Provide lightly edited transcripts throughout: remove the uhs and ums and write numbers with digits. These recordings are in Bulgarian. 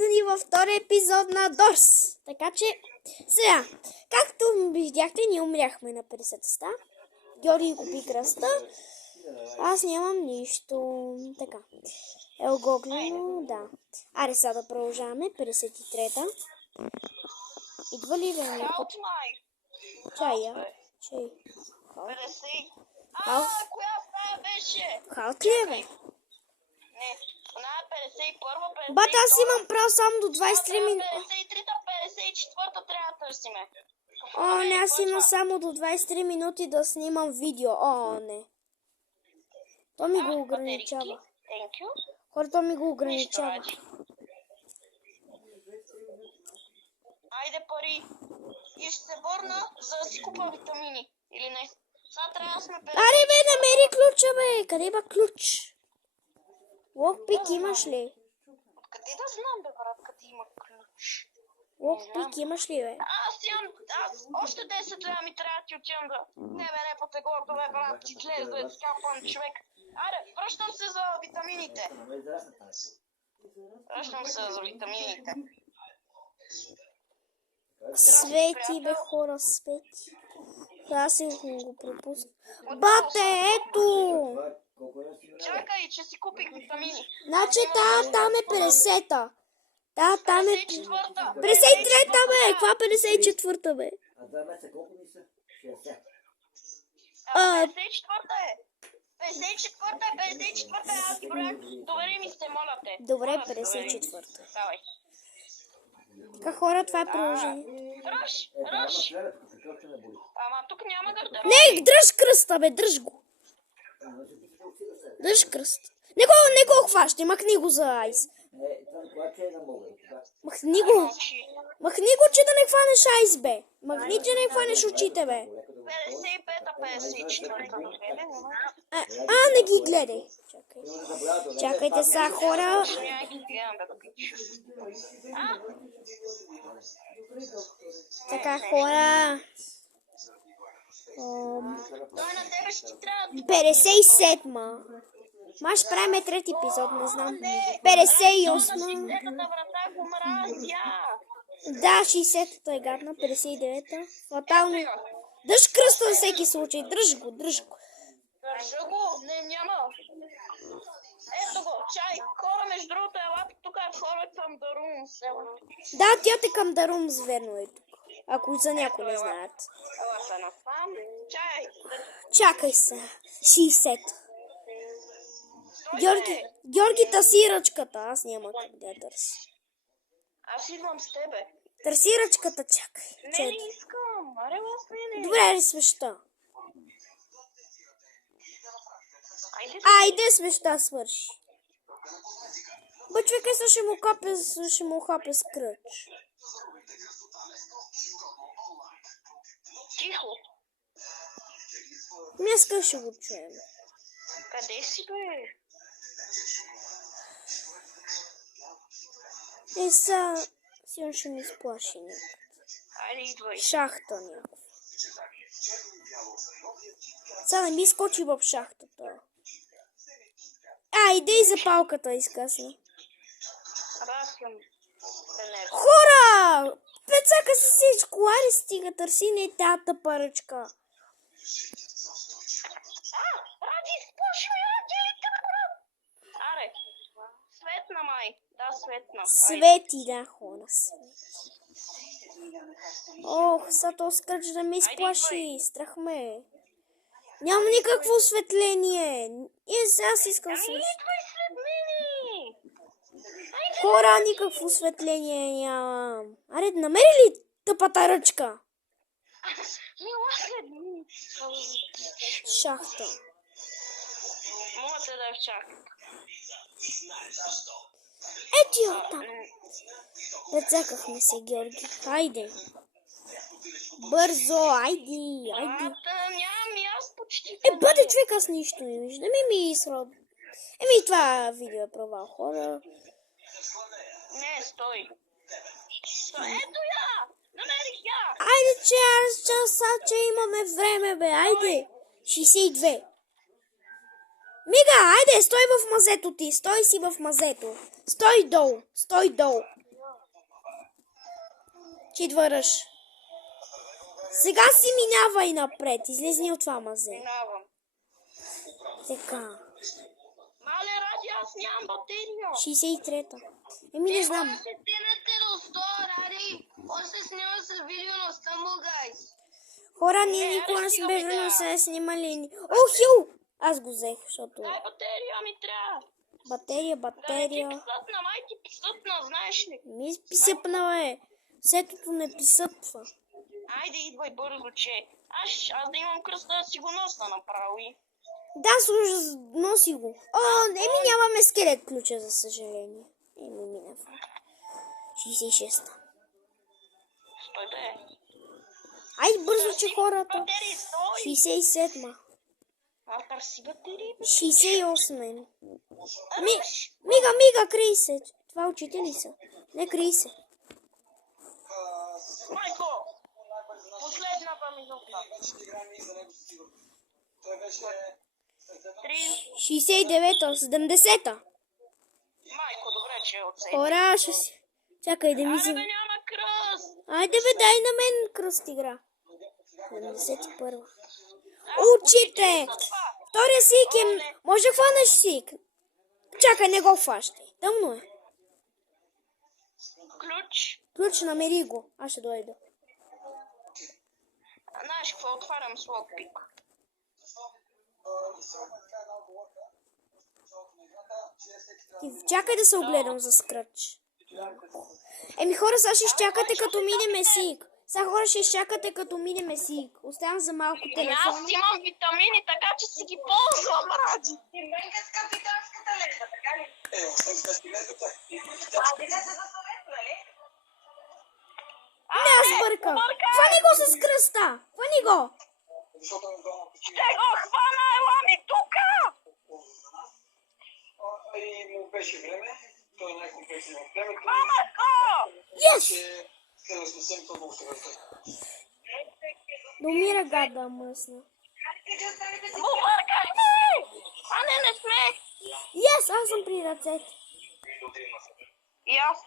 ето ни във втори епизод на Дорс. Така че, сега, както видяхте, ние умряхме на 50-та. Георги купи кръста. Аз нямам нищо. Така. Елгоглено, да. Аре, сега да продължаваме. 53-та. Идва ли бе някой? Чая. Чай. Коя стая беше? Халт ли е, бе? Не, она е 51-а, Бата, аз имам право само до 23 минути. 53-та, 54-та трябва да търсиме. О, не, аз имам само до 23 минути да снимам видео. О, не. То ми го ограничава. Thank you. Хората ми го ограничава. Айде пари. И ще се върна, за да си купа витамини. Или не? Сега трябва да сме 50. Аре, бе, намери ключа, бе. Къде има ключ? Локпик имаш ли? Откъде да знам, бе, брат, къде има ключ? Локпик имаш ли, бе? Аз още 10 лева ми трябва да ти отивам да... Не, бе, не по теглото, бе, брат, ти излезе да е скапан човек. Айде, връщам се за витамините. Връщам се за витамините. Свети, бе, хора, свети. Аз си го пропускам. Бате, ето! Чакай, че си купих витамини. Значи там е 50-та. Там е... 54-та. 53-та, бе! Каква 54-та, бе? А 2 месеца колко ми са? 60. 54-та е. 54-та е, 54-та е, аз ги броях. Довери ми се, моля те. Добре, Моля се, 54-та. Давай. Така, хора, това е приложение. Ръж. Ама тук няма гардероб. Не, дръж кръста, бе, дръж го. Дръж кръст. Не го хващай, махни го за айс. Махни го. Махни го, че да не хванеш айс, бе. Махни, че не хванеш очите, бе. 55-та, 54-та. Не ги гледай. Чакайте сега, хора. Така, хора. Той на тебе ще ти трябва 57-ма. Маш правим трети епизод, не знам. 58-ма. врата го мразя. Да, 60-та е гадна, 59-та. Фатално. Дръж кръста за всеки случай. Дръж го. Държа го, не, няма. Ето го, чай. Хора, между другото, елате тук е хора към Дарум. Да, тя те към Дарум зверно е тук. Ако за някой не знаят. Ела се насам. Чай. Чакай се. 60. Георги, търси ръчката. Аз няма как да я търся. Аз идвам с тебе. Търси ръчката, чакай. Не искам. Аре, с мене. Добре, свеща. Айде, свеща свърши. Бе, човека ще му хапе с кръч. Тихо. Днеска ще го чуем. Къде си, бе? Сега сигурно ще ми сплаши някакъв. Айде, идвай. Шахта някаква. Сега не ми скочи в шахтата. Иде и запалката изкъсна. Хора! Пецака си всичко, аре стига, търси не тата паръчка. Ради, спуши ми ангелите, брат! Аре, светна май. Да, светна. Свети, да, хора, свети. Ох, са то скърч да ме изплаши, страх ме. Нямам никакво осветление. Аз искам свърши. Идвай след мене! Хора, никакво осветление нямам. Аре, намери ли тъпата ръчка? Мила след мене. Шахта. Мога да е в шахта. Ето я там. Прецакахме се, Георги. Хайде. Бързо, айди. Нямам и аз почти. Бъде човек, аз нищо не виждам. Ми срод. Това видео е провал, хора. Не, стой. Ето я! Намерих я! Айде, че имаме време, бе. Айде. 62. Мига, айде, стой в мазето ти. Стой си в мазето. Стой долу. Че идва ръж. Сега си минавай напред. Излезни от това мазе. Минавам. Така. Мале, Ради, аз нямам батерия. 63-та. Еми не знам. Стигнете до 100, Ради. После снима с видео на Стамбул, гайс. Хора, ние никога не сме верно се снимали. О, хил! Аз го взех, защото... Дай батерия ми трябва. Батерия, Да, батерия. ти писътна, май ти писътна, знаеш ли? Ми писъпна, бе. Сетото не писъпва. Айде, идвай бързо, че. Аз да имам кръста да си го носа направо и. Да, служа, носи го. О, еми нямаме скелет ключа, за съжаление. Еми минава. 66-та. Стой да е. Ай, бързо, че хората. Батерии, стой! 67-ма. А, търси батерии. 68-ма. Ръж! Мига, крий се. Това учители са. Не, крий се. Майко! Последната минута. 3. 69-та, 70-та. Майко, добре, че е оцели. Хора, ще си. Чакай да ми Айде си. бе, няма кръст! Айде бе, дай на мен кръст игра. 71-ва. Очите! Втория сик е... Може да хванеш сик? Чакай, не го хващай. Тъмно е. Ключ. Ключ, намери го. Аз ще дойда. Знаеш какво, отварям слотпик. Чакай да се огледам за скръч. Еми хора, сега ще изчакате като минеме сик. Сега хора ще изчакате като минеме сик. Оставям за малко Аз телефона. имам витамини, така че си ги ползвам, Ради. Ти менка с капитанската леса, така ли? Не, аз бъркам. Хвани го с кръста. Хвани го. Ще го хвана, ела ми тука! И му беше време, той е най-комплексен в времето. Хвана го! Yes! Ще съвсем трудно се върта. Да умира гада мръсна. Му бъркахме! А не сме! Yes, аз съм при ръцете. И аз.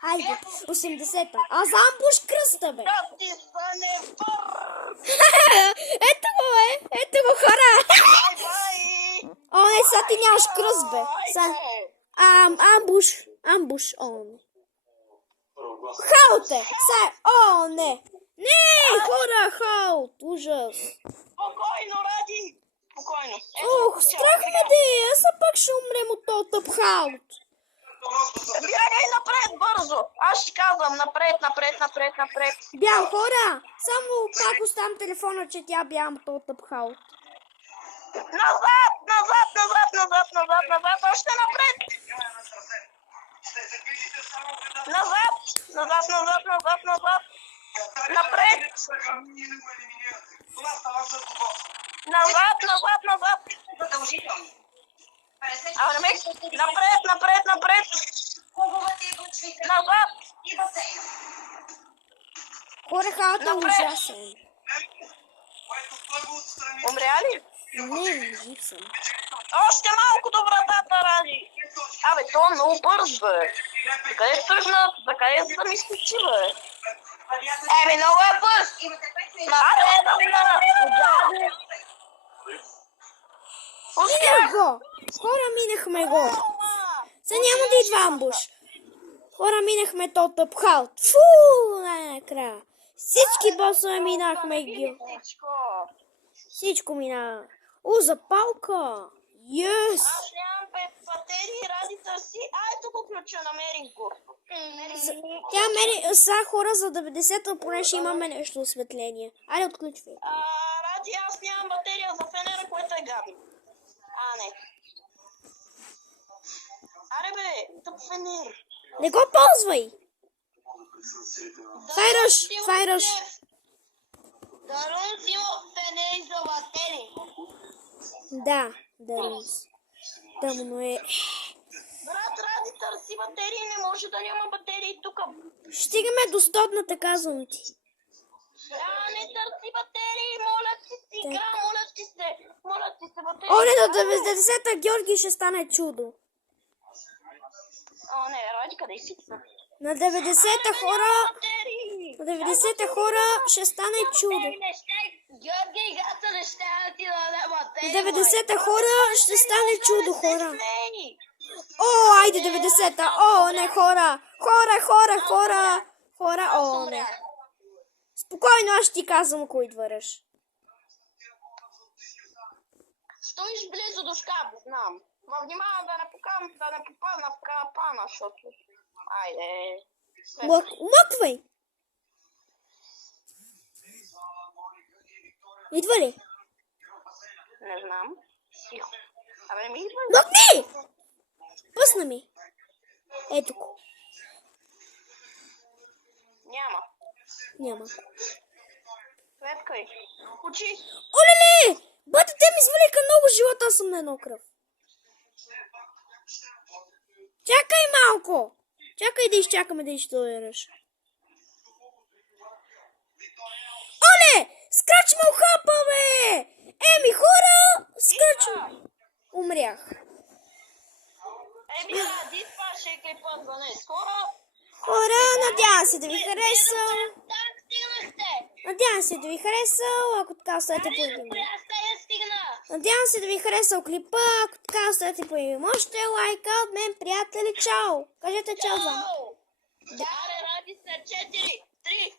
Хайде, 80-та. Аз амбуш кръста, бе. Да ти стане бър! Ето го, бе. Ето го, хора. Бай! О, не, сега ти нямаш кръст, бе. Амбуш, о, не. Хаут е. О, не. Не, хора, хаут. Ужас. Спокойно, Ради! Спокойно. Ох, страх ме да е. Аз пак ще умрем от този тъп хаут. Бягай напред бързо! Аз ще казвам напред. Бягам, хора. Само пак оставям телефона, че тя бягам от този тъп хаут. Назад! Още напред! Назад! Напред! Назад! Задължително. Напред! Назад! Хора, хаут е ужасен. Умря ли? Не, жив съм. Още малко до вратата, Ради. Абе, то е много бърз, бе. Къде тръгна? За къде да ми скочи, бе? Еми, много е бърз. Минах го. Хора, минахме го. Сега няма да идва амбуш. Хора, минахме то тъп хаут. Фу, най-накрая. Всички босове минахме ги. Всичко мина. О, запалка. Yes. Аз нямам батерии, Ради търси. Ето го ключа, намерих го. Тя мери, сега хора за 90-та поне ще имаме нещо осветление. Айде, отключвай. Ради, аз нямам батерия за фенера, което е гадно. Не. Аре бе, тъп фенер. Не го ползвай. Това е ръж. Дарун си фенери за батерии. Да, тъмно е. Брат, Ради търси батерии, не може да няма батерии тук. Стигаме до 100-ната, казвам ти. Не търси батерии, моля ти си, моля ти се батерии. О, не, до 90-та Георги ще стане чудо. Не, Ради, къде си? На 90-та хора, на 90-та хора ще стане чудо. Георгий, гата не ще ти да На 90-та хора ще стане чудо, хора. О, айде 90-та. О, не, хора. Хора, о, не. Спокойно, аз ще ти казвам, ако идваш. Стоиш близо до шкафа, знам. Ма внимавам да не попадна в капана, защото... Айде. Мъквай. Идва ли? Не знам. Тихо. Абе, не ми идва. Мъкни! Пъсна ми. Ето го. Няма. Няма. Гледкай. Учи. Олеле! Бате, те ми свалиха много живота, аз съм на едно кръв. Чакай малко. Чакай да изчакаме да изтоераш. Оле! Скрач ме ухапа, бе! Еми, хора! Скрач ме. Умрях. Еми, да, ди това ще е клипа за днес. Хора, Хора, надявам се да ви хареса. так стигнахте. Надявам се да ви хареса. Ако така оставете по Ами, един. спря я стигна. Надявам се да ви хареса клипа. Ако така оставете по един. Можете лайка от мен, приятели. Чао! Кажете чао за мен. Чао. Аре, ради се. 4, 3,